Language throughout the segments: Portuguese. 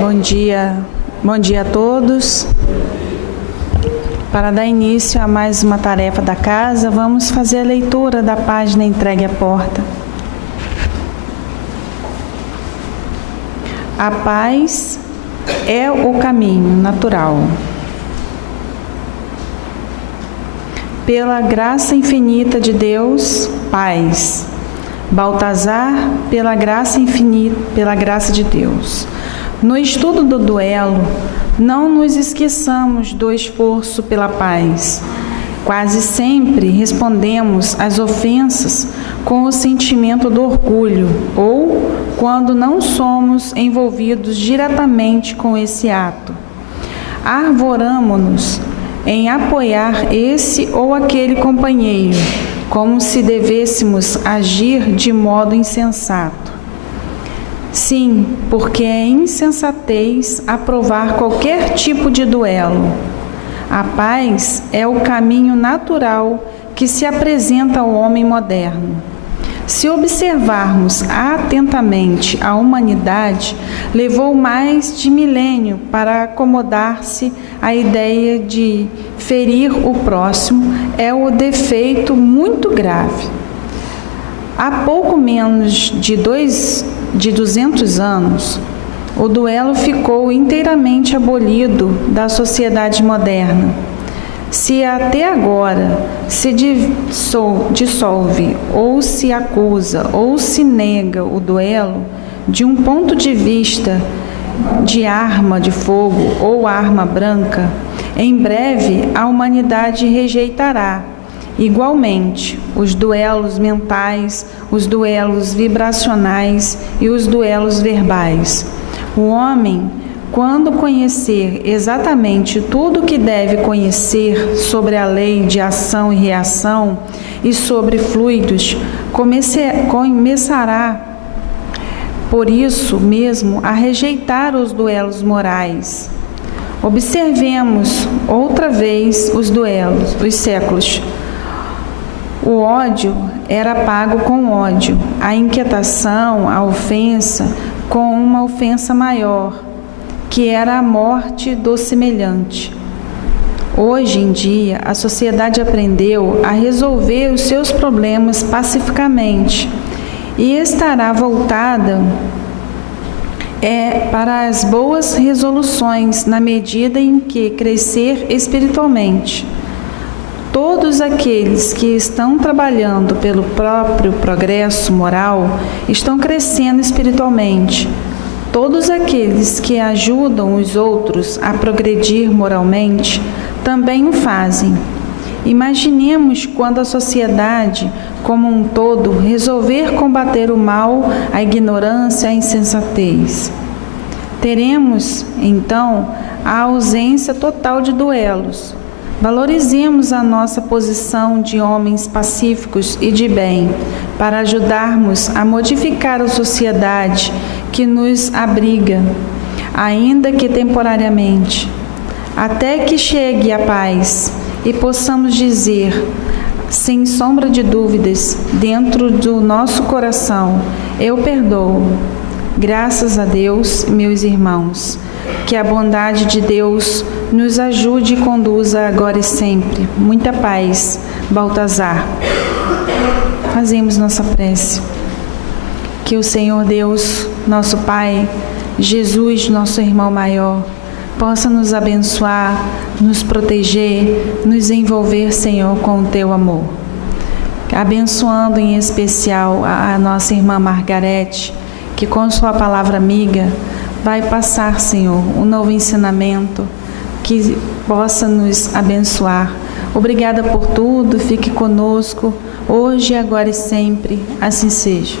Bom dia a todos. Para dar início a mais uma tarefa da casa, vamos fazer a leitura da página entregue à porta. A paz é o caminho natural. Pela graça infinita de Deus, paz. Baltazar, pela graça infinita, pela graça de Deus. No estudo do duelo, não nos esqueçamos do esforço pela paz. Quase sempre respondemos às ofensas com o sentimento do orgulho, ou quando não somos envolvidos diretamente com esse ato. Arvoramo-nos em apoiar esse ou aquele companheiro, como se devêssemos agir de modo insensato. Sim, porque é insensatez aprovar qualquer tipo de duelo. A paz é o caminho natural que se apresenta ao homem moderno. Se observarmos atentamente a humanidade, levou mais de milênio para acomodar-se à ideia de ferir o próximo é um defeito muito grave. Há pouco menos de 200 anos, o duelo ficou inteiramente abolido da sociedade moderna. Se até agora se dissolve, ou se acusa, ou se nega o duelo, de um ponto de vista de arma de fogo ou arma branca, em breve a humanidade rejeitará igualmente os duelos mentais, os duelos vibracionais e os duelos verbais. O homem, quando conhecer exatamente tudo o que deve conhecer sobre a lei de ação e reação e sobre fluidos, começará, por isso mesmo, a rejeitar os duelos morais. Observemos outra vez os duelos, os séculos. O ódio era pago com ódio, a inquietação, a ofensa, com uma ofensa maior, que era a morte do semelhante. Hoje em dia, a sociedade aprendeu a resolver os seus problemas pacificamente e estará voltada para as boas resoluções na medida em que crescer espiritualmente. Todos aqueles que estão trabalhando pelo próprio progresso moral estão crescendo espiritualmente. Todos aqueles que ajudam os outros a progredir moralmente também o fazem. Imaginemos quando a sociedade, como um todo, resolver combater o mal, a ignorância, a insensatez. Teremos, então, a ausência total de duelos. Valorizemos a nossa posição de homens pacíficos e de bem, para ajudarmos a modificar a sociedade que nos abriga, ainda que temporariamente, até que chegue a paz e possamos dizer, sem sombra de dúvidas, dentro do nosso coração, eu perdoo. Graças a Deus, meus irmãos, que a bondade de Deus nos ajude e conduza agora e sempre. Muita paz. Baltazar. Fazemos nossa prece. Que o Senhor Deus, nosso Pai, Jesus, nosso irmão maior, possa nos abençoar, nos proteger, nos envolver, Senhor, com o Teu amor. Abençoando em especial a nossa irmã Margarete, que com sua palavra amiga vai passar, Senhor, um novo ensinamento que possa nos abençoar. Obrigada por tudo, fique conosco, hoje, agora e sempre, assim seja.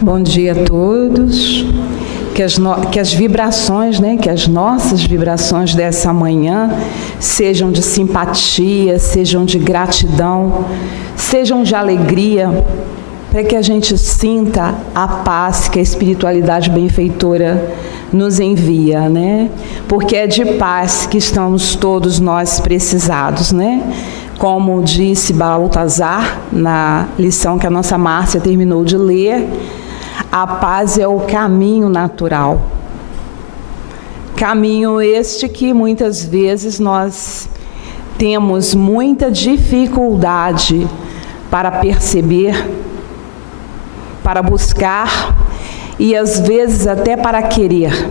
Bom dia a todos, que as vibrações, que as nossas vibrações dessa manhã sejam de simpatia, sejam de gratidão, sejam de alegria, para que a gente sinta a paz que a espiritualidade benfeitora nos envia, né? Porque é de paz que estamos todos nós precisados, né? Como disse Baltazar na lição que a nossa Márcia terminou de ler, a paz é o caminho natural. Caminho este que muitas vezes nós temos muita dificuldade para perceber, para buscar e às vezes até para querer,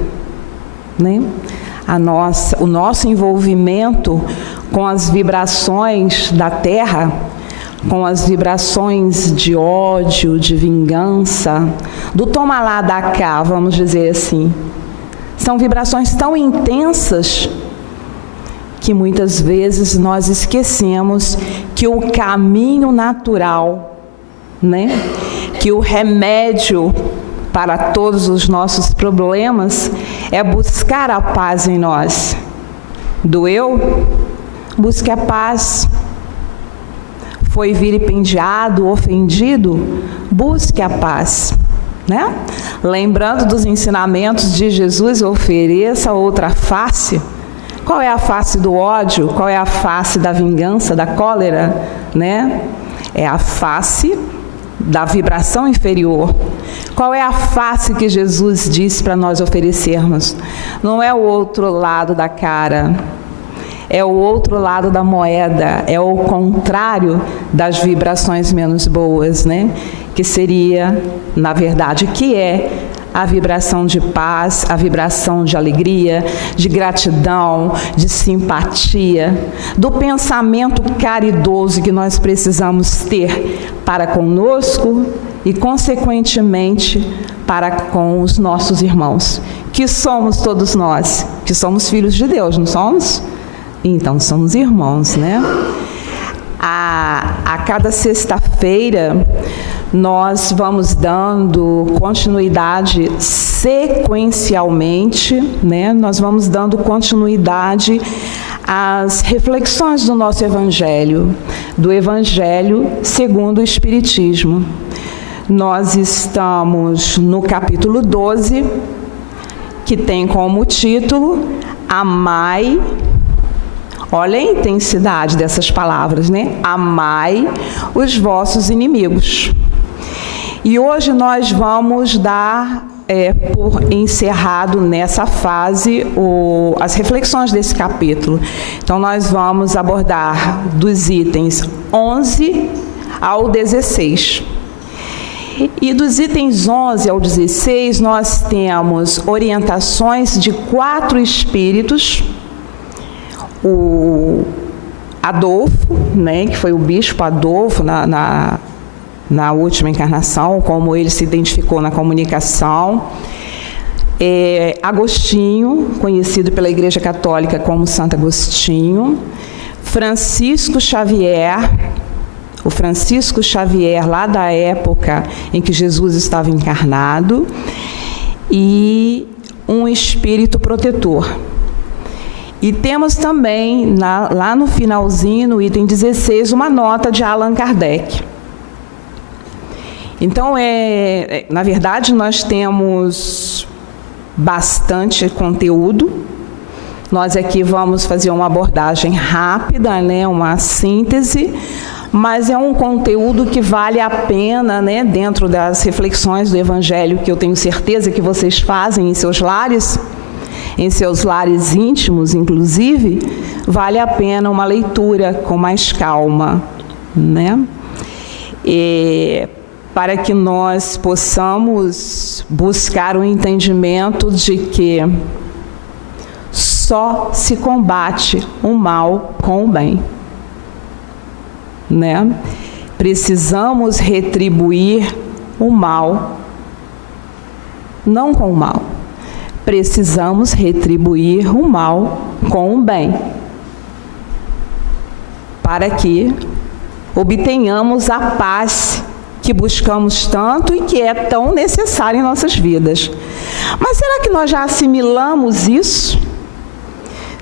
né? O nosso envolvimento com as vibrações da Terra, com as vibrações de ódio, de vingança, do toma lá, dá cá, vamos dizer assim. São vibrações tão intensas que muitas vezes nós esquecemos que o caminho natural, né? Que o remédio para todos os nossos problemas é buscar a paz em nós. Doeu? Busque a paz. Foi vilipendiado, ofendido? Busque a paz, né? Lembrando dos ensinamentos de Jesus, ofereça outra face. Qual é a face do ódio? Qual é a face da vingança, da cólera, né? É a face da vibração inferior. Qual é a face que Jesus diz para nós oferecermos? Não é o outro lado da cara, é o outro lado da moeda, é o contrário das vibrações menos boas, né? Que seria, na verdade, que é a vibração de paz, a vibração de alegria, de gratidão, de simpatia, do pensamento caridoso que nós precisamos ter para conosco e, consequentemente, para com os nossos irmãos, que somos todos nós, que somos filhos de Deus, não somos? Então, somos irmãos, né? A cada sexta-feira, nós vamos dando continuidade sequencialmente, né? Nós vamos dando continuidade às reflexões do nosso Evangelho, do Evangelho segundo o Espiritismo. Nós estamos no capítulo 12, que tem como título Amai. Olha a intensidade dessas palavras, né? Amai os vossos inimigos. E hoje nós vamos dar por encerrado nessa fase as reflexões desse capítulo. Então nós vamos abordar dos itens 11 ao 16. E dos itens 11 ao 16 nós temos orientações de 4 espíritos. O Adolfo, né, que foi o bispo Adolfo na última encarnação, como ele se identificou na comunicação. Agostinho, conhecido pela Igreja Católica como Santo Agostinho. Francisco Xavier, o Francisco Xavier lá da época em que Jesus estava encarnado. E um espírito protetor. E temos também, lá no finalzinho, no item 16, uma nota de Allan Kardec. Então, na verdade, nós temos bastante conteúdo. Nós aqui vamos fazer uma abordagem rápida, né, uma síntese, mas é um conteúdo que vale a pena, né, dentro das reflexões do Evangelho, que eu tenho certeza que vocês fazem em seus lares íntimos, inclusive, vale a pena uma leitura com mais calma, né? Para que nós possamos buscar o entendimento de que só se combate o mal com o bem, né? Precisamos retribuir o mal, não com o mal. Precisamos retribuir o mal com o bem, para que obtenhamos a paz que buscamos tanto e que é tão necessária em nossas vidas. Mas será que nós já assimilamos isso?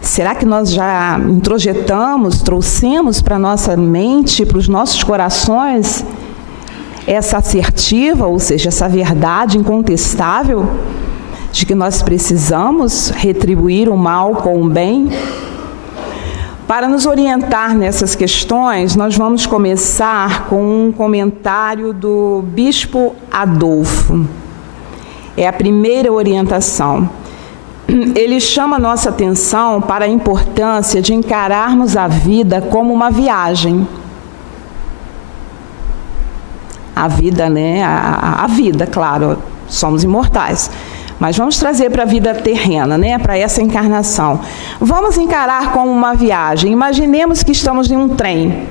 Será que nós já introjetamos, trouxemos para a nossa mente, para os nossos corações, essa assertiva, ou seja, essa verdade incontestável de que nós precisamos retribuir o mal com o bem? Para nos orientar nessas questões, nós vamos começar com um comentário do Bispo Adolfo. É a primeira orientação. Ele chama nossa atenção para a importância de encararmos a vida como uma viagem. A vida, né? A vida, claro, somos imortais. Mas vamos trazer para a vida terrena, né? Para essa encarnação. Vamos encarar como uma viagem. Imaginemos que estamos em um trem,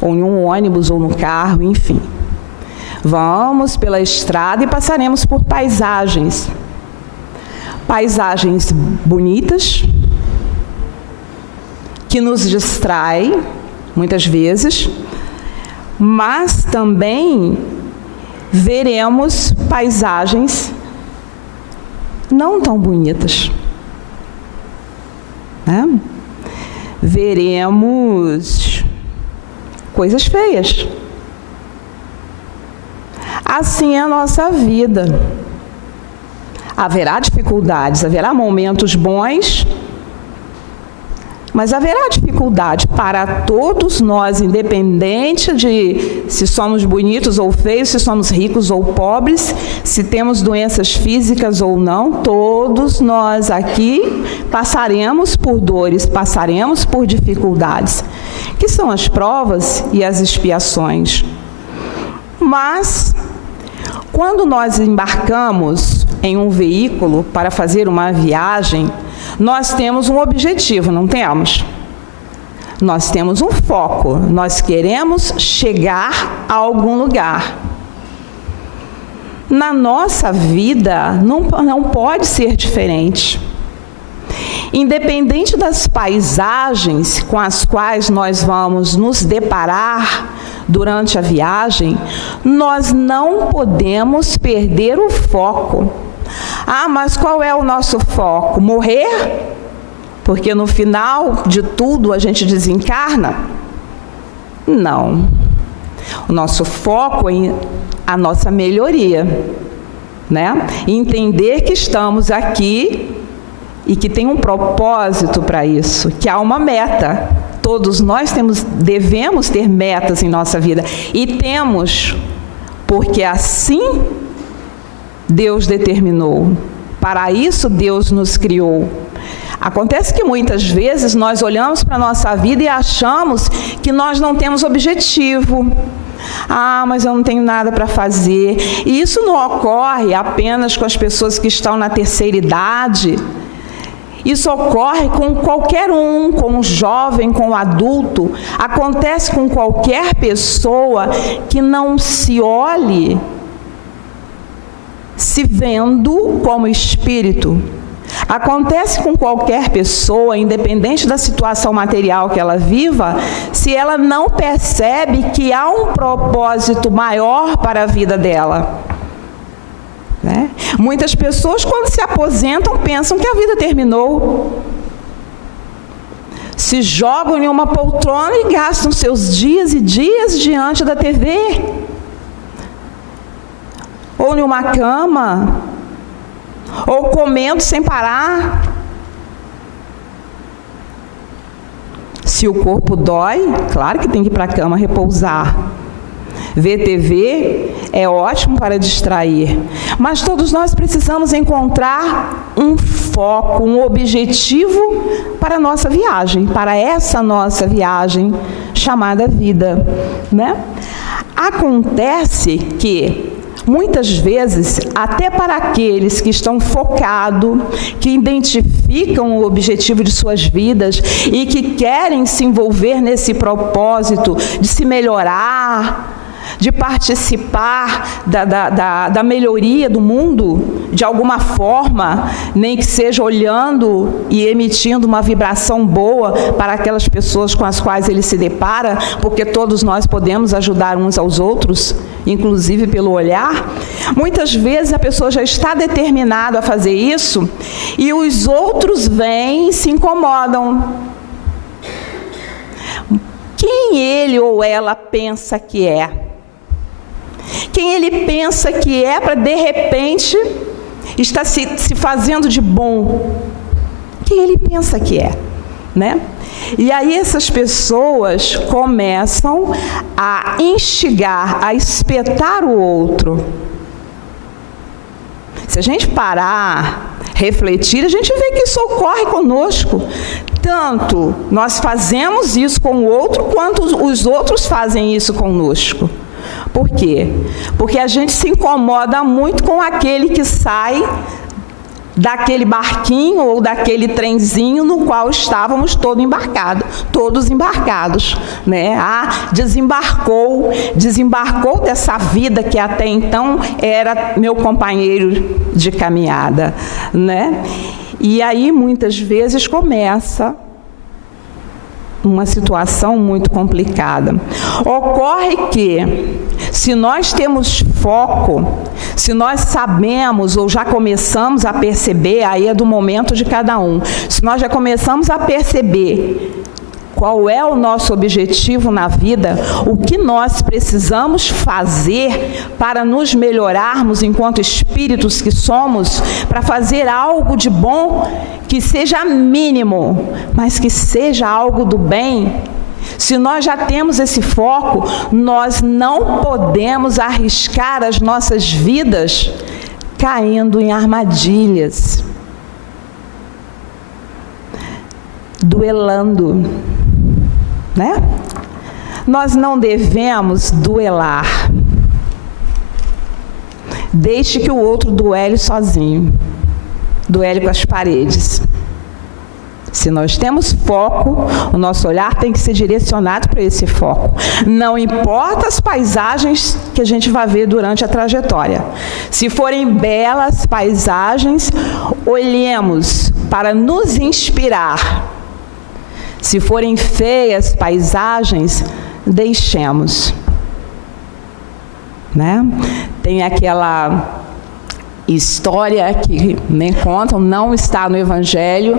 ou em um ônibus, ou no carro, enfim. Vamos pela estrada e passaremos por paisagens. Paisagens bonitas, que nos distraem, muitas vezes, mas também veremos paisagens não tão bonitas, né? Veremos coisas feias. Assim é a nossa vida. Haverá dificuldades, haverá momentos bons, mas haverá dificuldade para todos nós, independente de se somos bonitos ou feios, se somos ricos ou pobres, se temos doenças físicas ou não, todos nós aqui passaremos por dores, passaremos por dificuldades, que são as provas e as expiações. Mas, quando nós embarcamos em um veículo para fazer uma viagem, nós temos um objetivo, não temos? Nós temos um foco, nós queremos chegar a algum lugar. Na nossa vida, não pode ser diferente. Independente das paisagens com as quais nós vamos nos deparar durante a viagem, nós não podemos perder o foco. Ah, mas qual é o nosso foco? Morrer? Porque no final de tudo a gente desencarna? Não. O nosso foco é a nossa melhoria, né? Entender que estamos aqui e que tem um propósito para isso, que há uma meta. Todos nós devemos ter metas em nossa vida. E temos, porque assim Deus determinou. Para isso Deus nos criou. Acontece que muitas vezes nós olhamos para a nossa vida e achamos que nós não temos objetivo. Ah, mas eu não tenho nada para fazer. E isso não ocorre apenas com as pessoas que estão na terceira idade. Isso ocorre com qualquer um, com o jovem, com o adulto. Acontece com qualquer pessoa que não se olhe se vendo como espírito. Acontece com qualquer pessoa, independente da situação material que ela viva, se ela não percebe que há um propósito maior para a vida dela. Né? Muitas pessoas, quando se aposentam, pensam que a vida terminou. Se jogam em uma poltrona e gastam seus dias e dias diante da TV. Ou em uma cama, ou comendo sem parar. Se o corpo dói, claro que tem que ir para a cama repousar. Ver TV é ótimo para distrair, mas todos nós precisamos encontrar um foco, um objetivo para a nossa viagem, para essa nossa viagem chamada vida, né? Acontece que muitas vezes, até para aqueles que estão focados, que identificam o objetivo de suas vidas e que querem se envolver nesse propósito de se melhorar, de participar da melhoria do mundo, de alguma forma, nem que seja olhando e emitindo uma vibração boa para aquelas pessoas com as quais ele se depara, porque todos nós podemos ajudar uns aos outros, inclusive pelo olhar. Muitas vezes a pessoa já está determinada a fazer isso e os outros vêm e se incomodam. quem ele ou ela pensa que é. Quem ele pensa que é para, de repente, estar se fazendo de bom. Quem ele pensa que é, né? E aí essas pessoas começam a instigar, a espetar o outro. Se a gente parar, refletir, a gente vê que isso ocorre conosco. Tanto nós fazemos isso com o outro, quanto os outros fazem isso conosco. Por quê? Porque a gente se incomoda muito com aquele que sai daquele barquinho ou daquele trenzinho no qual estávamos todos embarcados, né? Desembarcou dessa vida que até então era meu companheiro de caminhada, né? E aí muitas vezes começa uma situação muito complicada. Ocorre que, se nós temos foco, se nós sabemos ou já começamos a perceber, aí é do momento de cada um, se nós já começamos a perceber qual é o nosso objetivo na vida, o que nós precisamos fazer para nos melhorarmos enquanto espíritos que somos, para fazer algo de bom, que seja mínimo, mas que seja algo do bem. Se nós já temos esse foco, nós não podemos arriscar as nossas vidas caindo em armadilhas, duelando, né? Nós não devemos duelar. Deixe que o outro duele sozinho, duele com as paredes. Se nós temos foco, o nosso olhar tem que ser direcionado para esse foco. Não importa as paisagens que a gente vai ver durante a trajetória. Se forem belas paisagens, olhemos para nos inspirar. Se forem feias paisagens, deixemos, né? Tem aquela história que me contam, não está no Evangelho,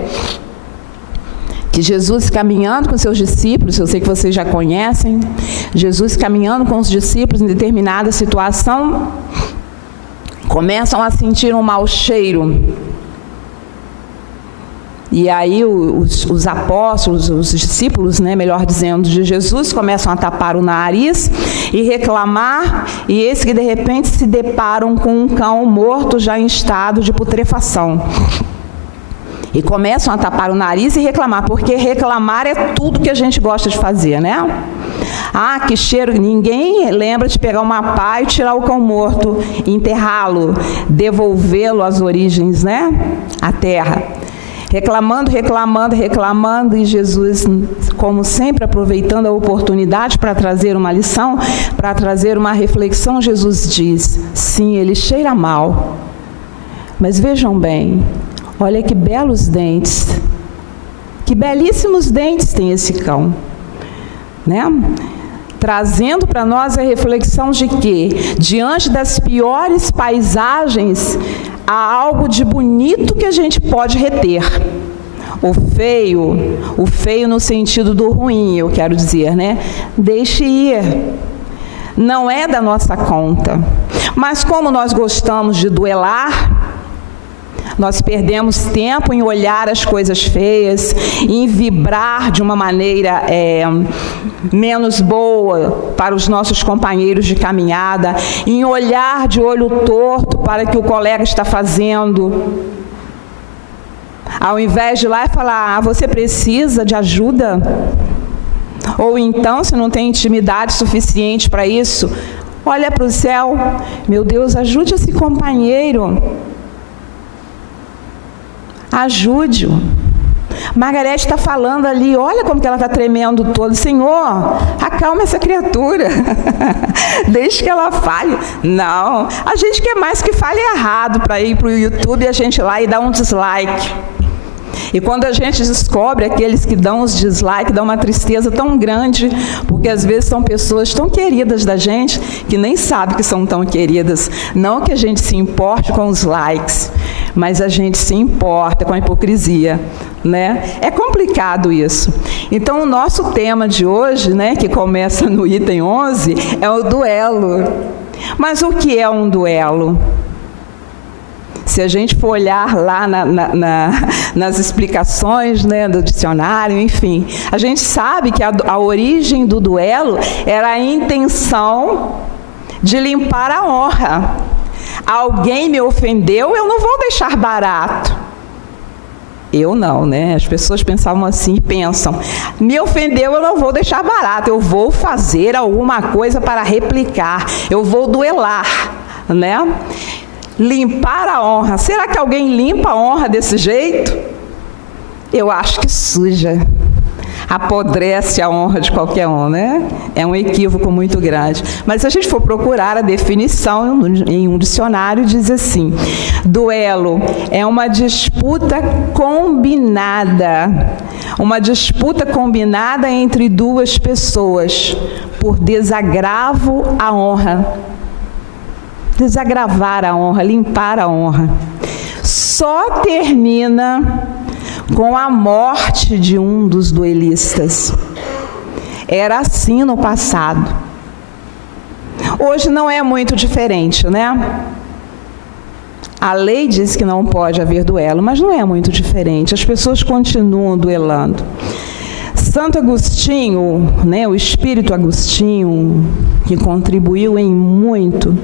que Jesus caminhando com seus discípulos, eu sei que vocês já conhecem, Jesus caminhando com os discípulos em determinada situação, começam a sentir um mau cheiro. E aí os apóstolos, os discípulos, né, melhor dizendo, de Jesus, começam a tapar o nariz e reclamar, e eis que de repente se deparam com um cão morto já em estado de putrefação. E começam a tapar o nariz e reclamar, porque reclamar é tudo que a gente gosta de fazer, né? Ah, que cheiro! Ninguém lembra de pegar uma pá e tirar o cão morto, enterrá-lo, devolvê-lo às origens, né? À terra. Reclamando, e Jesus, como sempre, aproveitando a oportunidade para trazer uma lição, para trazer uma reflexão, Jesus diz, sim, ele cheira mal, mas vejam bem, olha que belos dentes, que belíssimos dentes tem esse cão, né? Trazendo para nós a reflexão de que, diante das piores paisagens, há algo de bonito que a gente pode reter. O feio no sentido do ruim, eu quero dizer, né? Deixe ir. Não é da nossa conta. Mas como nós gostamos de duelar, nós perdemos tempo em olhar as coisas feias, em vibrar de uma maneira menos boa para os nossos companheiros de caminhada, em olhar de olho torto para o que o colega está fazendo. Ao invés de ir lá e falar, você precisa de ajuda? Ou então, se não tem intimidade suficiente para isso, olha para o céu, meu Deus, ajude esse companheiro. Ajude-o. Margarete está falando ali, olha como que ela está tremendo toda. Senhor, acalma essa criatura. Deixe que ela fale. Não, a gente quer mais que fale errado para ir para o YouTube e a gente lá e dar um dislike. E quando a gente descobre aqueles que dão os dislikes, dá uma tristeza tão grande, porque às vezes são pessoas tão queridas da gente, que nem sabe que são tão queridas. Não que a gente se importe com os likes, mas a gente se importa com a hipocrisia né? É complicado isso. Então, o nosso tema de hoje, né, que começa no item 11, é o duelo. Mas o que é um duelo? Se a gente for olhar lá nas explicações, né, do dicionário, enfim, a gente sabe que a origem do duelo era a intenção de limpar a honra. Alguém me ofendeu, eu não vou deixar barato. Eu não, né? As pessoas pensavam assim, pensam. Me ofendeu, eu não vou deixar barato. Eu vou fazer alguma coisa para replicar. Eu vou duelar, né? Limpar a honra. Será que alguém limpa a honra desse jeito? Eu acho que suja. Apodrece a honra de qualquer um, né? É um equívoco muito grande. Mas se a gente for procurar a definição em um dicionário, diz assim: duelo é uma disputa combinada. Uma disputa combinada entre duas pessoas por desagravo à honra. Desagravar a honra, limpar a honra. Só termina com a morte de um dos duelistas. Era assim no passado. Hoje não é muito diferente, né? A lei diz que não pode haver duelo, mas não é muito diferente. As pessoas continuam duelando. Santo Agostinho, né, o Espírito Agostinho, que contribuiu em muito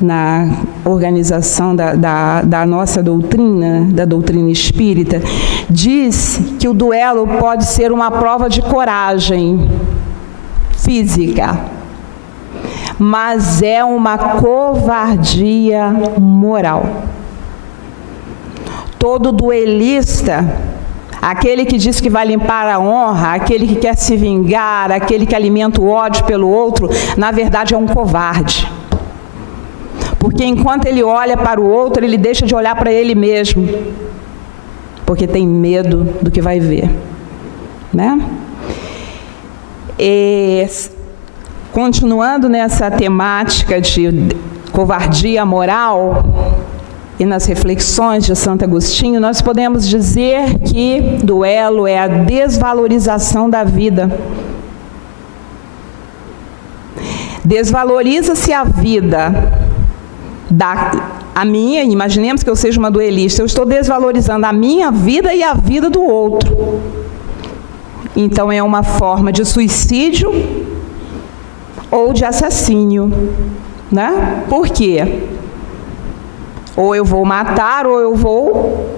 na organização da nossa doutrina, da doutrina espírita, diz que o duelo pode ser uma prova de coragem física, mas é uma covardia moral. Todo duelista, aquele que diz que vai limpar a honra, aquele que quer se vingar, aquele que alimenta o ódio pelo outro, na verdade é um covarde. Porque enquanto ele olha para o outro, ele deixa de olhar para ele mesmo. Porque tem medo do que vai ver, né? E, continuando nessa temática de covardia moral e nas reflexões de Santo Agostinho, nós podemos dizer que duelo é a desvalorização da vida. Desvaloriza-se a vida a minha, imaginemos que eu seja uma duelista, eu estou desvalorizando a minha vida e a vida do outro. Então é uma forma de suicídio ou de assassínio, né? Por quê? Ou eu vou matar ou eu vou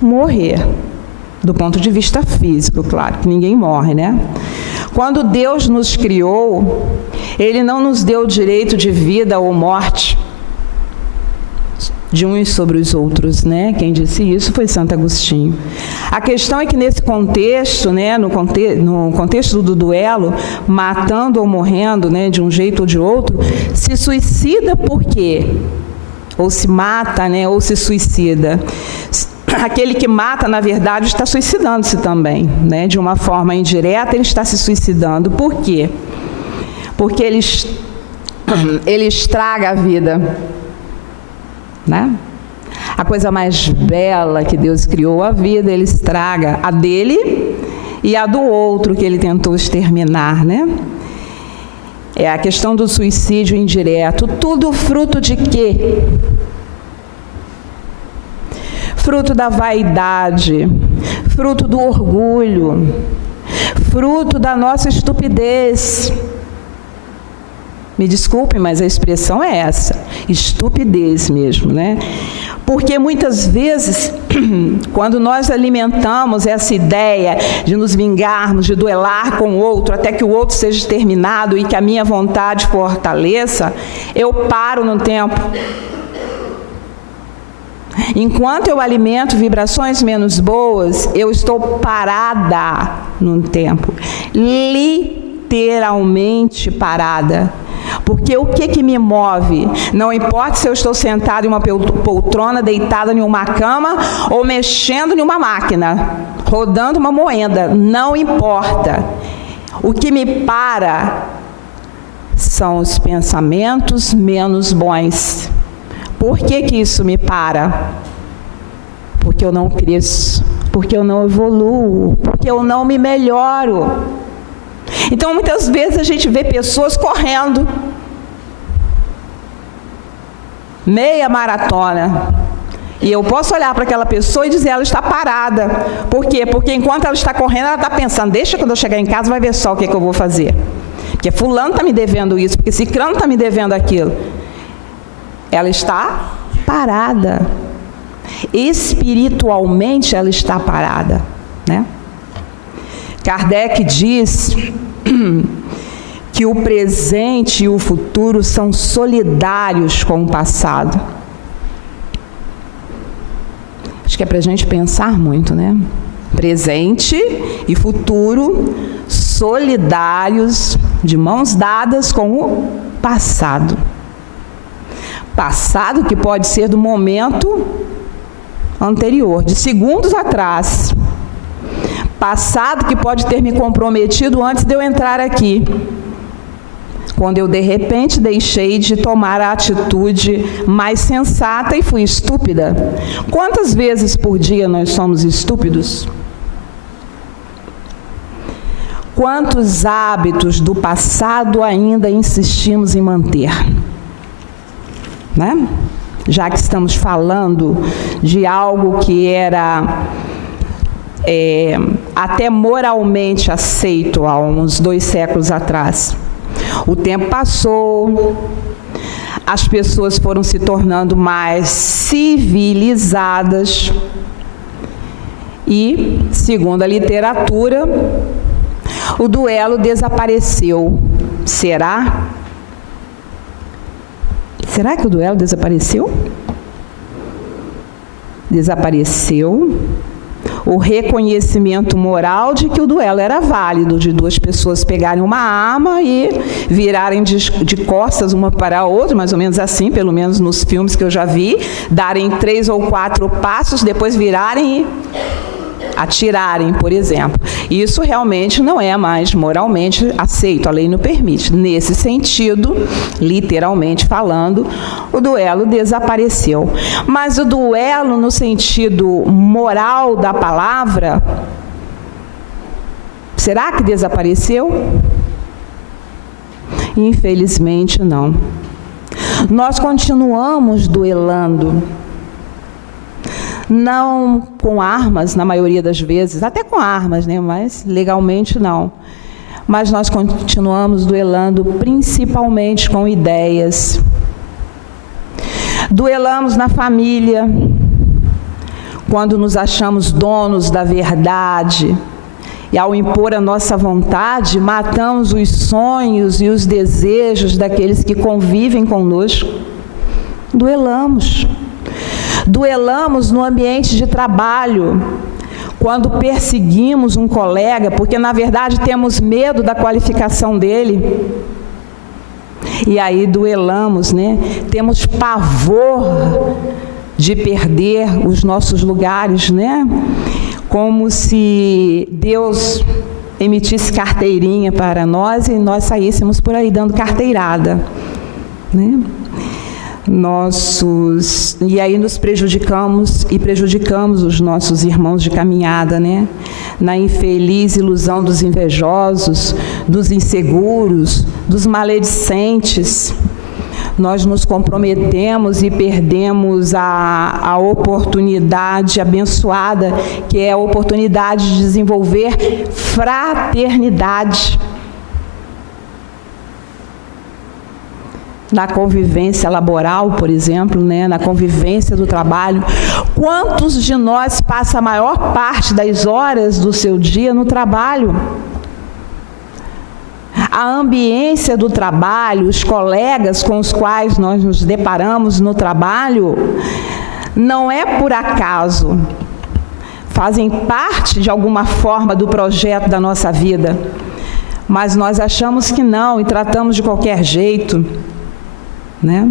morrer. Do ponto de vista físico, claro, que ninguém morre, né? Quando Deus nos criou, Ele não nos deu o direito de vida ou morte de uns sobre os outros, né? Quem disse isso foi Santo Agostinho. A questão é que nesse contexto, né, no contexto do duelo, matando ou morrendo, né, de um jeito ou de outro, se suicida por quê? Ou se mata, né, ou se suicida. Aquele que mata, na verdade, está suicidando-se também, né? De uma forma indireta, ele está se suicidando. Por quê? Porque ele estraga a vida, né? A coisa mais bela que Deus criou, a vida, Ele estraga a dele e a do outro que Ele tentou exterminar, né? É a questão do suicídio indireto. Tudo fruto de quê? Fruto da vaidade, fruto do orgulho, fruto da nossa estupidez. Me desculpem, mas a expressão é essa, estupidez mesmo, né? Porque muitas vezes, quando nós alimentamos essa ideia de nos vingarmos, de duelar com o outro, até que o outro seja exterminado e que a minha vontade fortaleça, eu paro no tempo. Enquanto eu alimento vibrações menos boas, eu estou parada no tempo, literalmente parada. Porque o que me move? Não importa se eu estou sentada em uma poltrona, deitada em uma cama ou mexendo em uma máquina, rodando uma moeda, não importa. O que me para são os pensamentos menos bons. Por que isso me para? Porque eu não cresço, porque eu não evoluo, porque eu não me melhoro. Então, muitas vezes a gente vê pessoas correndo meia maratona, e eu posso olhar para aquela pessoa e dizer, ela está parada. Por quê? Porque enquanto ela está correndo, ela está pensando, deixa quando eu chegar em casa, vai ver só o que eu vou fazer. Porque fulano está me devendo isso, porque ciclano está me devendo aquilo. Ela está parada. Espiritualmente, ela está parada, né? Kardec diz que o presente e o futuro são solidários com o passado. Acho que é para a gente pensar muito, né? Presente e futuro solidários, de mãos dadas com o passado. Passado que pode ser do momento anterior, de segundos atrás. Passado que pode ter me comprometido antes de eu entrar aqui, quando eu de repente deixei de tomar a atitude mais sensata e fui estúpida. Quantas vezes por dia nós somos estúpidos? Quantos hábitos do passado ainda insistimos em manter? Né? Já que estamos falando de algo que era até moralmente aceito há uns 2 séculos atrás. O tempo passou, as pessoas foram se tornando mais civilizadas e, segundo a literatura, o duelo desapareceu. Será? Será que o duelo desapareceu? Desapareceu o reconhecimento moral de que o duelo era válido, de 2 pessoas pegarem uma arma e virarem de costas uma para a outra, mais ou menos assim, pelo menos nos filmes que eu já vi, darem 3 ou 4 passos, depois virarem e atirarem, por exemplo. Isso realmente não é mais moralmente aceito, a lei não permite. Nesse sentido, literalmente falando, o duelo desapareceu. Mas o duelo, no sentido moral da palavra, será que desapareceu? Infelizmente, não. Nós continuamos duelando. Não com armas, na maioria das vezes, até com armas, né? Mas legalmente não. Mas nós continuamos duelando principalmente com ideias. Duelamos na família, quando nos achamos donos da verdade, e ao impor a nossa vontade, matamos os sonhos e os desejos daqueles que convivem conosco. Duelamos. Duelamos no ambiente de trabalho, quando perseguimos um colega, porque na verdade temos medo da qualificação dele. E aí duelamos, né? Temos pavor de perder os nossos lugares, né? Como se Deus emitisse carteirinha para nós e nós saíssemos por aí dando carteirada, né? E aí nos prejudicamos e prejudicamos os nossos irmãos de caminhada, né? Na infeliz ilusão dos invejosos, dos inseguros, dos maledicentes. Nós nos comprometemos e perdemos a oportunidade abençoada, que é a oportunidade de desenvolver fraternidade. Na convivência laboral, por exemplo, né? Na convivência do trabalho. Quantos de nós passa a maior parte das horas do seu dia no trabalho? A ambiência do trabalho, os colegas com os quais nós nos deparamos no trabalho, não é por acaso. Fazem parte, de alguma forma, do projeto da nossa vida. Mas nós achamos que não e tratamos de qualquer jeito. Né?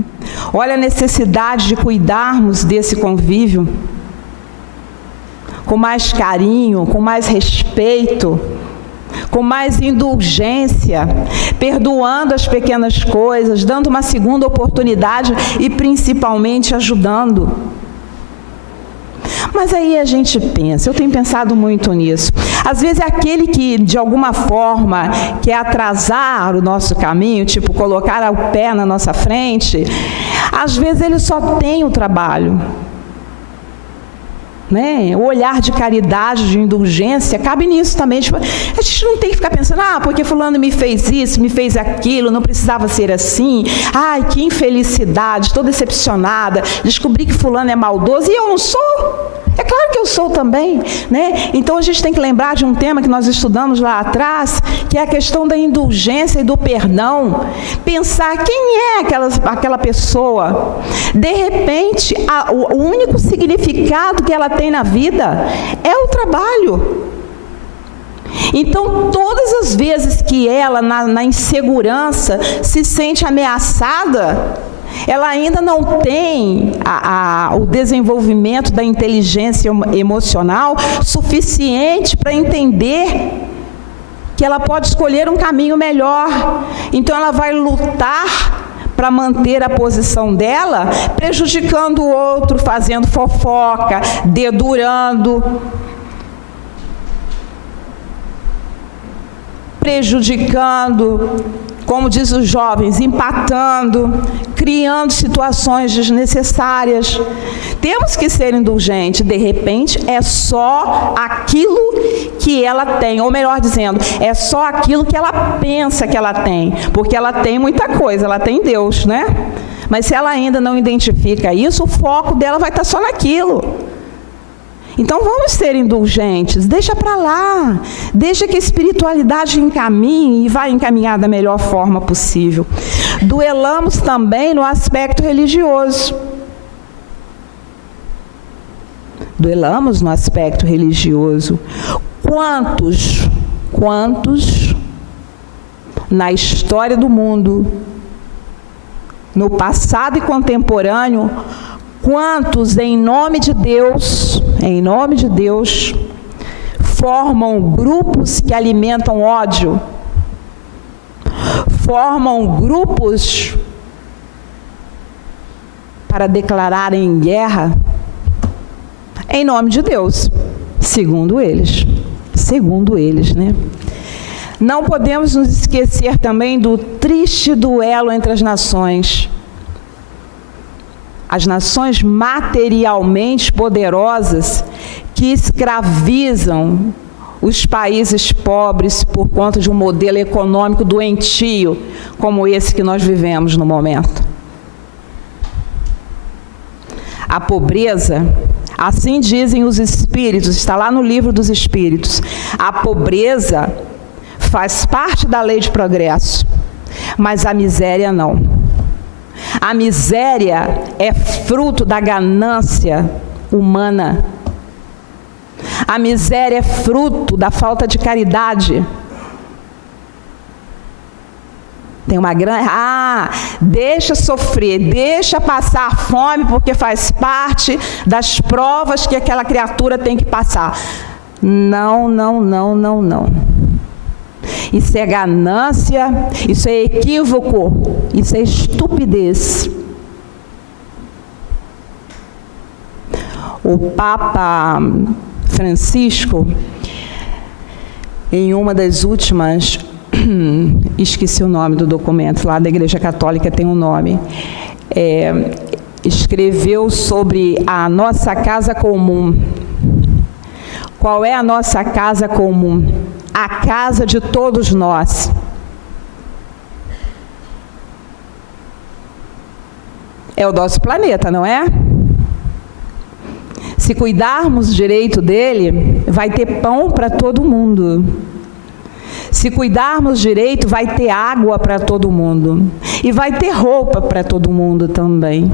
Olha a necessidade de cuidarmos desse convívio com mais carinho, com mais respeito, com mais indulgência, perdoando as pequenas coisas, dando uma segunda oportunidade e principalmente ajudando. Mas aí a gente pensa, eu tenho pensado muito nisso. Às vezes é aquele que, de alguma forma, quer atrasar o nosso caminho, tipo, colocar o pé na nossa frente, às vezes ele só tem o trabalho. Né? O olhar de caridade, de indulgência, cabe nisso também. Tipo, a gente não tem que ficar pensando, porque fulano me fez isso, me fez aquilo, não precisava ser assim. Ai, que infelicidade, estou decepcionada, descobri que fulano é maldoso e eu não sou. É claro que eu sou também, né? Então a gente tem que lembrar de um tema que nós estudamos lá atrás, que é a questão da indulgência e do perdão. Pensar quem é aquela pessoa. De repente, o único significado que ela tem na vida é o trabalho. Então, todas as vezes que ela, na insegurança, se sente ameaçada, ela ainda não tem o desenvolvimento da inteligência emocional suficiente para entender que ela pode escolher um caminho melhor. Então ela vai lutar para manter a posição dela, prejudicando o outro, fazendo fofoca, dedurando, prejudicando, como diz os jovens, empatando, criando situações desnecessárias. Temos que ser indulgentes. De repente, é só aquilo que ela tem, ou melhor dizendo, é só aquilo que ela pensa que ela tem, porque ela tem muita coisa, ela tem Deus, né? Mas se ela ainda não identifica isso, o foco dela vai estar só naquilo. Então vamos ser indulgentes, deixa para lá, deixa que a espiritualidade encaminhe e vai encaminhar da melhor forma possível. Duelamos também no aspecto religioso. Duelamos no aspecto religioso. Quantos na história do mundo, no passado e contemporâneo, quantos em nome de Deus, formam grupos que alimentam ódio, formam grupos para declararem guerra em nome de Deus, segundo eles, né? Não podemos nos esquecer também do triste duelo entre as nações. As nações materialmente poderosas que escravizam os países pobres por conta de um modelo econômico doentio, como esse que nós vivemos no momento. A pobreza, assim dizem os espíritos, está lá no livro dos espíritos, a pobreza faz parte da lei de progresso, mas a miséria não. A miséria é fruto da ganância humana. A miséria é fruto da falta de caridade. Tem uma grande... deixa sofrer, deixa passar fome, porque faz parte das provas que aquela criatura tem que passar. Não. Isso é ganância, isso é equívoco, isso é estupidez. O Papa Francisco, em uma das últimas, esqueci o nome do documento, lá da Igreja Católica tem um nome, escreveu sobre a nossa casa comum. Qual é a nossa casa comum? A casa de todos nós. É o nosso planeta, não é? Se cuidarmos direito dele, vai ter pão para todo mundo. Se cuidarmos direito, vai ter água para todo mundo. E vai ter roupa para todo mundo também.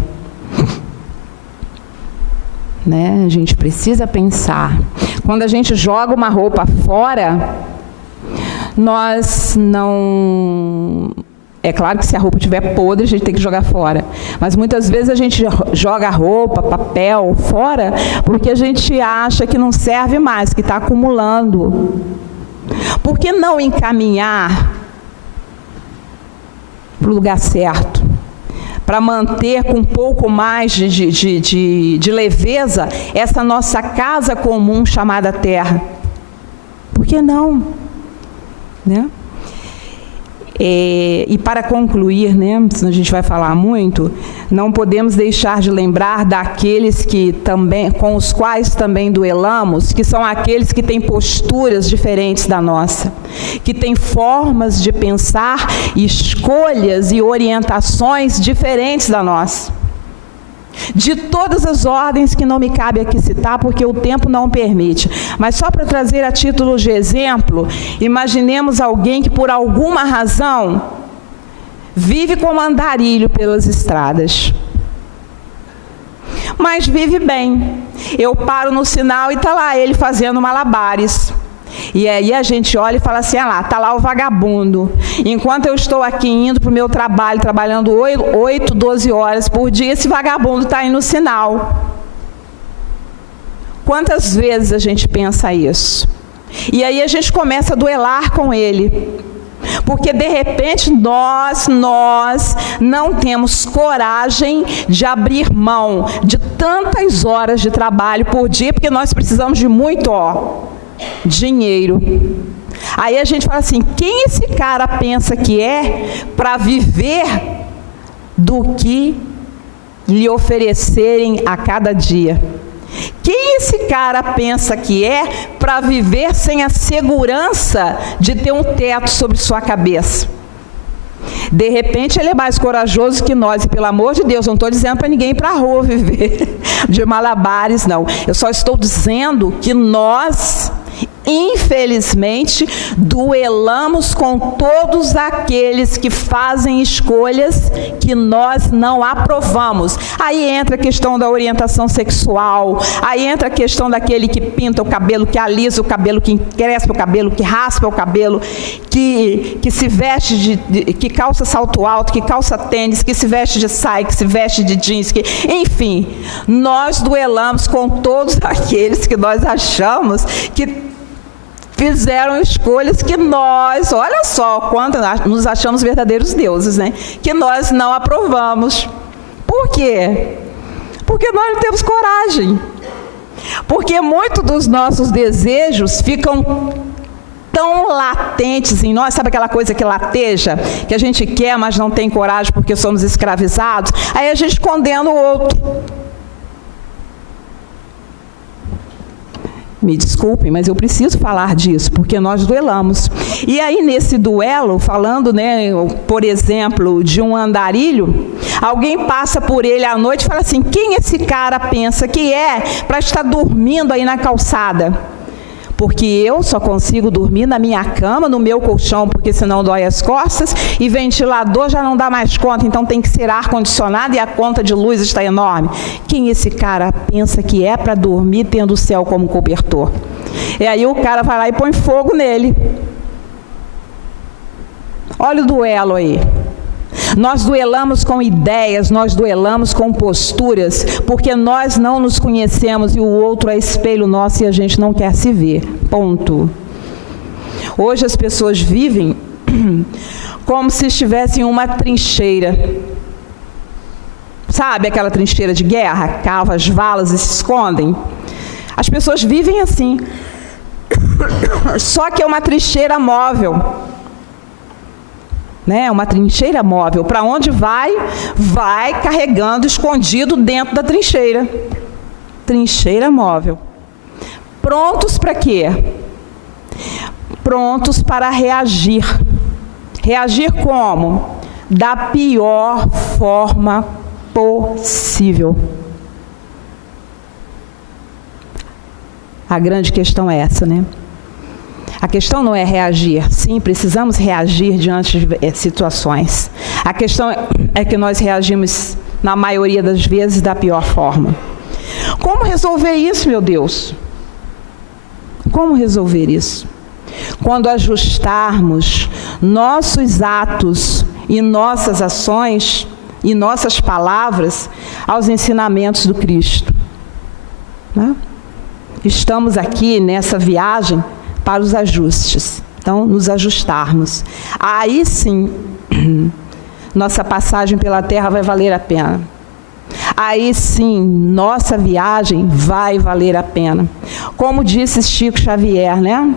Né? A gente precisa pensar. Quando a gente joga uma roupa fora, nós não... É claro que se a roupa estiver podre, a gente tem que jogar fora. Mas muitas vezes a gente joga roupa, papel fora, porque a gente acha que não serve mais, que está acumulando. Por que não encaminhar para o lugar certo? para manter com um pouco mais de leveza essa nossa casa comum chamada terra? Por que não? Né? E para concluir, né, senão a gente vai falar muito, não podemos deixar de lembrar daqueles que também, com os quais também duelamos, que são aqueles que têm posturas diferentes da nossa, que têm formas de pensar, escolhas e orientações diferentes da nossa. De todas as ordens que não me cabe aqui citar, porque o tempo não permite. Mas só para trazer a título de exemplo, imaginemos alguém que por alguma razão vive como andarilho pelas estradas. Mas vive bem. Eu paro no sinal e está lá ele fazendo malabares. E aí a gente olha e fala assim, ah lá, está lá o vagabundo. Enquanto eu estou aqui indo para o meu trabalho, trabalhando 8, 12 horas por dia, esse vagabundo está aí no sinal. Quantas vezes a gente pensa isso? E aí a gente começa a duelar com ele. Porque de repente nós não temos coragem de abrir mão de tantas horas de trabalho por dia, porque nós precisamos de muito, dinheiro. Aí a gente fala assim, quem esse cara pensa que é para viver do que lhe oferecerem a cada dia? Quem esse cara pensa que é para viver sem a segurança de ter um teto sobre sua cabeça? De repente ele é mais corajoso que nós, e pelo amor de Deus, não estou dizendo para ninguém ir para a rua viver de malabares, não. Eu só estou dizendo que nós, infelizmente, duelamos com todos aqueles que fazem escolhas que nós não aprovamos. Aí entra a questão da orientação sexual, aí entra a questão daquele que pinta o cabelo, que alisa o cabelo, que encrespa o cabelo, que raspa o cabelo, que se veste que calça salto alto, que calça tênis, que se veste de saia, que se veste de jeans, enfim, nós duelamos com todos aqueles que nós achamos que fizeram escolhas que nós, olha só, quando nos achamos verdadeiros deuses, né? Que nós não aprovamos. Por quê? Porque nós não temos coragem. Porque muitos dos nossos desejos ficam tão latentes em nós, sabe aquela coisa que lateja, que a gente quer, mas não tem coragem porque somos escravizados? Aí a gente condena o outro. Me desculpem, mas eu preciso falar disso, porque nós duelamos. E aí, nesse duelo, falando, né, por exemplo, de um andarilho, alguém passa por ele à noite e fala assim, quem esse cara pensa que é para estar dormindo aí na calçada? Porque eu só consigo dormir na minha cama, no meu colchão, porque senão dói as costas, e ventilador já não dá mais conta, então tem que ser ar-condicionado e a conta de luz está enorme. Quem esse cara pensa que é para dormir tendo o céu como cobertor? E aí o cara vai lá e põe fogo nele. Olha o duelo aí. Nós duelamos com ideias, nós duelamos com posturas, porque nós não nos conhecemos e o outro é espelho nosso e a gente não quer se ver. Ponto. Hoje as pessoas vivem como se estivessem em uma trincheira. Sabe aquela trincheira de guerra? Cavam as valas e se escondem. As pessoas vivem assim. Só que é uma trincheira móvel. Né? Uma trincheira móvel. Para onde vai? Vai carregando escondido dentro da trincheira. Trincheira móvel. Prontos para quê? Prontos para reagir. Reagir como? Da pior forma possível. A grande questão é essa, né? A questão não é reagir. Sim, precisamos reagir diante de situações. A questão é que nós reagimos, na maioria das vezes, da pior forma. Como resolver isso, meu Deus? Como resolver isso? Quando ajustarmos nossos atos e nossas ações e nossas palavras aos ensinamentos do Cristo. Né? Estamos aqui nessa viagem para os ajustes. Então, nos ajustarmos. Aí sim, nossa passagem pela terra vai valer a pena. Aí sim, nossa viagem vai valer a pena. Como disse Chico Xavier, né?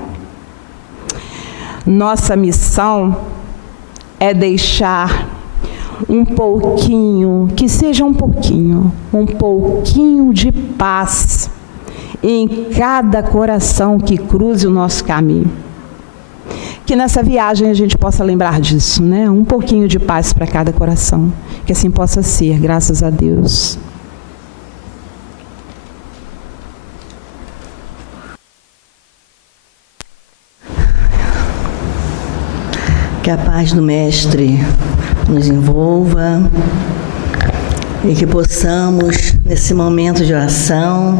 Nossa missão é deixar um pouquinho, que seja um pouquinho de paz em cada coração que cruze o nosso caminho. Que nessa viagem a gente possa lembrar disso, né? Um pouquinho de paz para cada coração. Que assim possa ser, graças a Deus. Que a paz do Mestre nos envolva e que possamos, nesse momento de oração,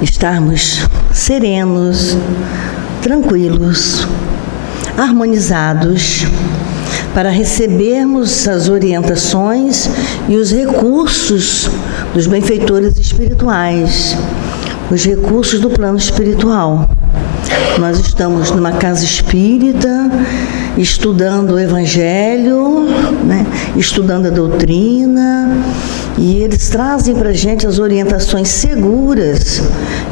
estarmos serenos, tranquilos, harmonizados, para recebermos as orientações e os recursos dos benfeitores espirituais, os recursos do plano espiritual. Nós estamos numa casa espírita, estudando o Evangelho, né? Estudando a doutrina, e eles trazem para a gente as orientações seguras,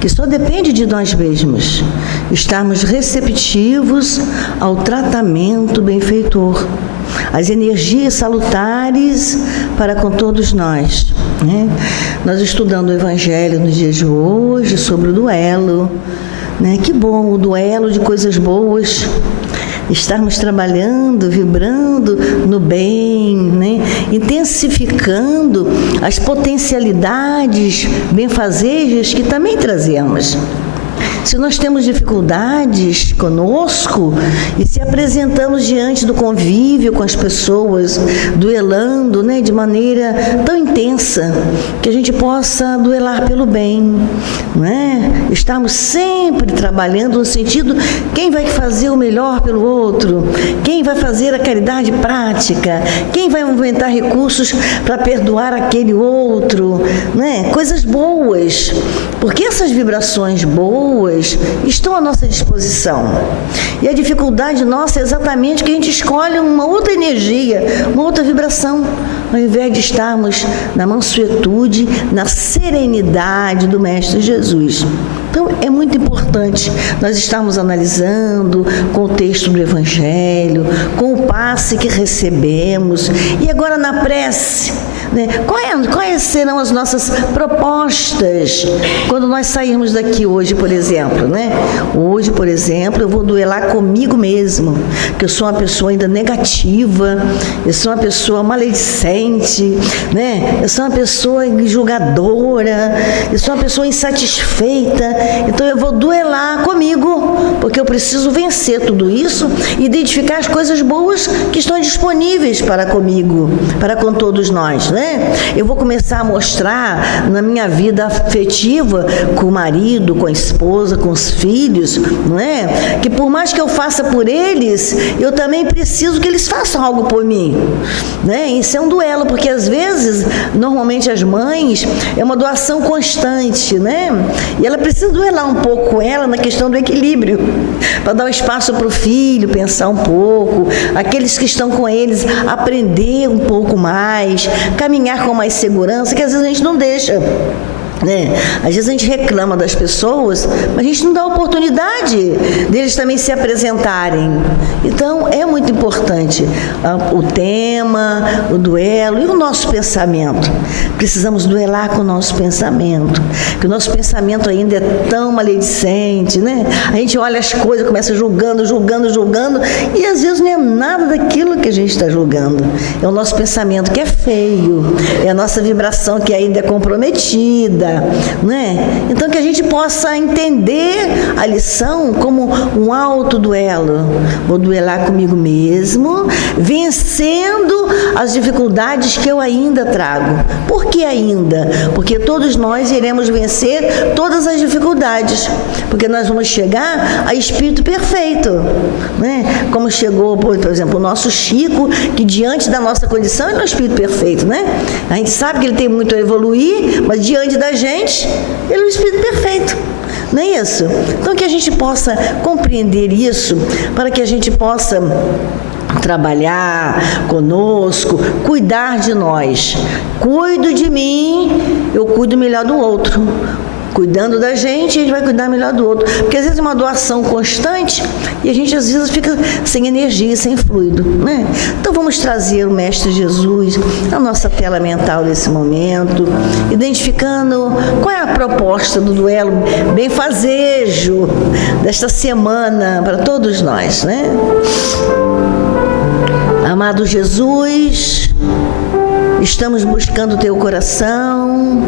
que só depende de nós mesmos, estarmos receptivos ao tratamento benfeitor, às energias salutares para com todos nós, né? Nós estudando o Evangelho nos dias de hoje, sobre o duelo, né? Que bom, o duelo de coisas boas, estarmos trabalhando, vibrando no bem, né? Intensificando as potencialidades benfazejas que também trazemos. Se nós temos dificuldades conosco e se apresentamos diante do convívio com as pessoas, duelando, né, de maneira tão intensa, que a gente possa duelar pelo bem, não é? Estamos sempre trabalhando no sentido, quem vai fazer o melhor pelo outro, quem vai fazer a caridade prática, quem vai inventar recursos para perdoar aquele outro, né? Coisas boas, porque essas vibrações boas estão à nossa disposição. E a dificuldade nossa é exatamente que a gente escolhe uma outra energia, uma outra vibração, ao invés de estarmos na mansuetude, na serenidade do Mestre Jesus. Então, é muito importante nós estarmos analisando com o texto do Evangelho, com o passe que recebemos, e agora na prece, né? Quais serão as nossas propostas quando nós sairmos daqui hoje, por exemplo, né? Hoje, por exemplo, eu vou duelar comigo mesmo, que eu sou uma pessoa ainda negativa, eu sou uma pessoa maledicente, né? Eu sou uma pessoa julgadora, eu sou uma pessoa insatisfeita. Então eu vou duelar comigo, porque eu preciso vencer tudo isso e identificar as coisas boas que estão disponíveis para comigo, para com todos nós, né? Eu vou começar a mostrar na minha vida afetiva com o marido, com a esposa, com os filhos, não é? Que por mais que eu faça por eles, eu também preciso que eles façam algo por mim, né? Isso é um duelo, porque às vezes, normalmente as mães, é uma doação constante, né? E ela precisa duelar um pouco com ela na questão do equilíbrio, para dar um espaço para o filho pensar um pouco, aqueles que estão com eles aprender um pouco mais, caminhar com mais segurança, que às vezes a gente não deixa, né? Às vezes a gente reclama das pessoas, mas a gente não dá oportunidade deles também se apresentarem. Então é muito importante o tema, o duelo e o nosso pensamento. Precisamos duelar com o nosso pensamento, que o nosso pensamento ainda é tão maledicente, né? A gente olha as coisas, começa julgando, e às vezes não é nada daquilo que a gente está julgando. É o nosso pensamento que é feio, é a nossa vibração que ainda é comprometida, né? Então que a gente possa entender a lição como um autoduelo. Vou duelar comigo mesmo, vencendo as dificuldades que eu ainda trago. Por que ainda? Porque todos nós iremos vencer todas as dificuldades, porque nós vamos chegar a espírito perfeito, né? Como chegou, por exemplo, o nosso Chico, que diante da nossa condição ele é um espírito perfeito, né? A gente sabe que ele tem muito a evoluir, mas diante da gente, ele é um espírito perfeito. Não é isso? Então que a gente possa compreender isso, para que a gente possa trabalhar conosco, cuidar de nós. Cuido de mim, eu cuido melhor do outro. Cuidando da gente, a gente vai cuidar melhor do outro. Porque às vezes é uma doação constante e a gente às vezes fica sem energia, sem fluido, né? Então vamos trazer o Mestre Jesus na nossa tela mental nesse momento, identificando qual é a proposta do duelo benfazejo desta semana para todos nós, né? Amado Jesus, estamos buscando o teu coração,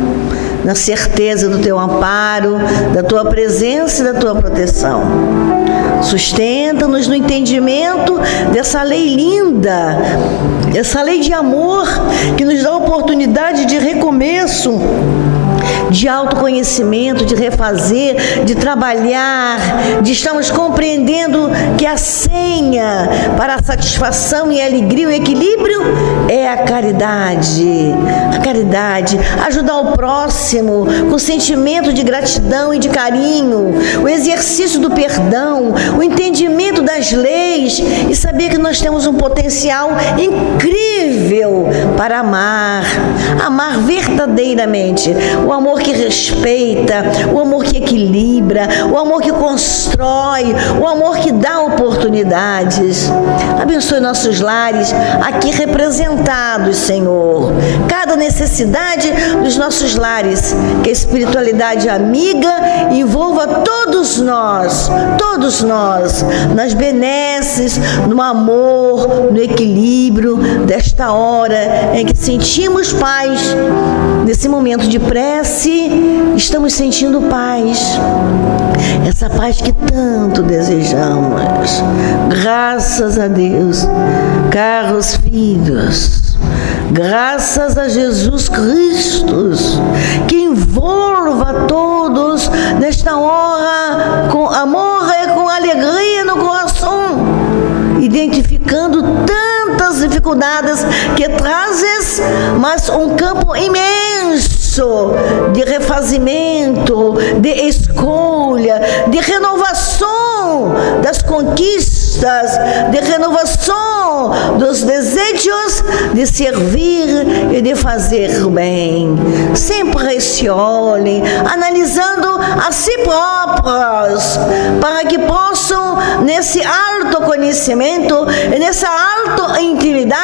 na certeza do teu amparo, da tua presença e da tua proteção. Sustenta-nos no entendimento dessa lei linda, essa lei de amor que nos dá a oportunidade de recomeço, de autoconhecimento, de refazer, de trabalhar, de estarmos compreendendo que a senha para a satisfação e a alegria, o equilíbrio é a caridade. A caridade, ajudar o próximo com sentimento de gratidão e de carinho, o exercício do perdão, o entendimento das leis e saber que nós temos um potencial incrível para amar verdadeiramente, o amor que respeita, o amor que equilibra, o amor que constrói, o amor que dá oportunidades. Abençoe nossos lares aqui representados, Senhor. Cada necessidade dos nossos lares, que a espiritualidade amiga envolva todos nós, nas benesses, no amor, no equilíbrio desta hora em que sentimos paz. Nesse momento de prece, estamos sentindo paz. Essa paz que tanto desejamos. Graças a Deus, caros filhos, graças a Jesus Cristo, que envolva todos nesta hora com amor e com alegria no coração, identificando tantas dificuldades que trazes, mas um campo imenso de refazimento, de escolha, de renovação das conquistas, de renovação dos desejos de servir e de fazer o bem. Sempre se olhem, analisando a si próprios, para que possam, nesse autoconhecimento e nessa auto-intimidade,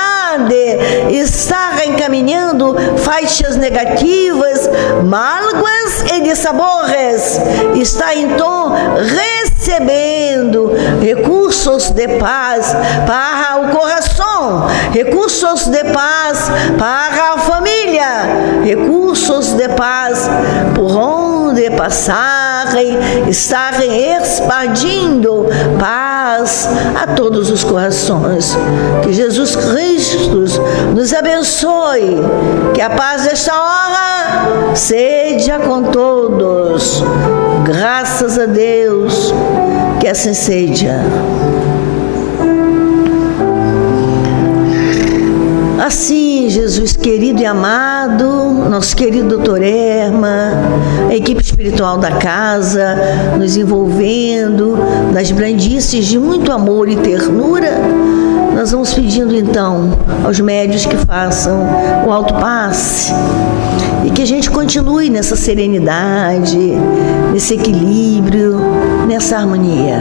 estar encaminhando faixas negativas, mágoas e dissabores. Está então recebendo recursos de paz para o coração, recursos de paz para a família, recursos de paz por onde passarem, estarem expandindo paz a todos os corações. Que Jesus Cristo nos abençoe, que a paz desta hora seja com todos. Graças a Deus, que assim seja. Assim, Jesus querido e amado, nosso querido Dr. Erma, a equipe espiritual da casa, nos envolvendo nas brandices de muito amor e ternura, nós vamos pedindo então aos médios que façam o autopasse e que a gente continue nessa serenidade, nesse equilíbrio, nessa harmonia.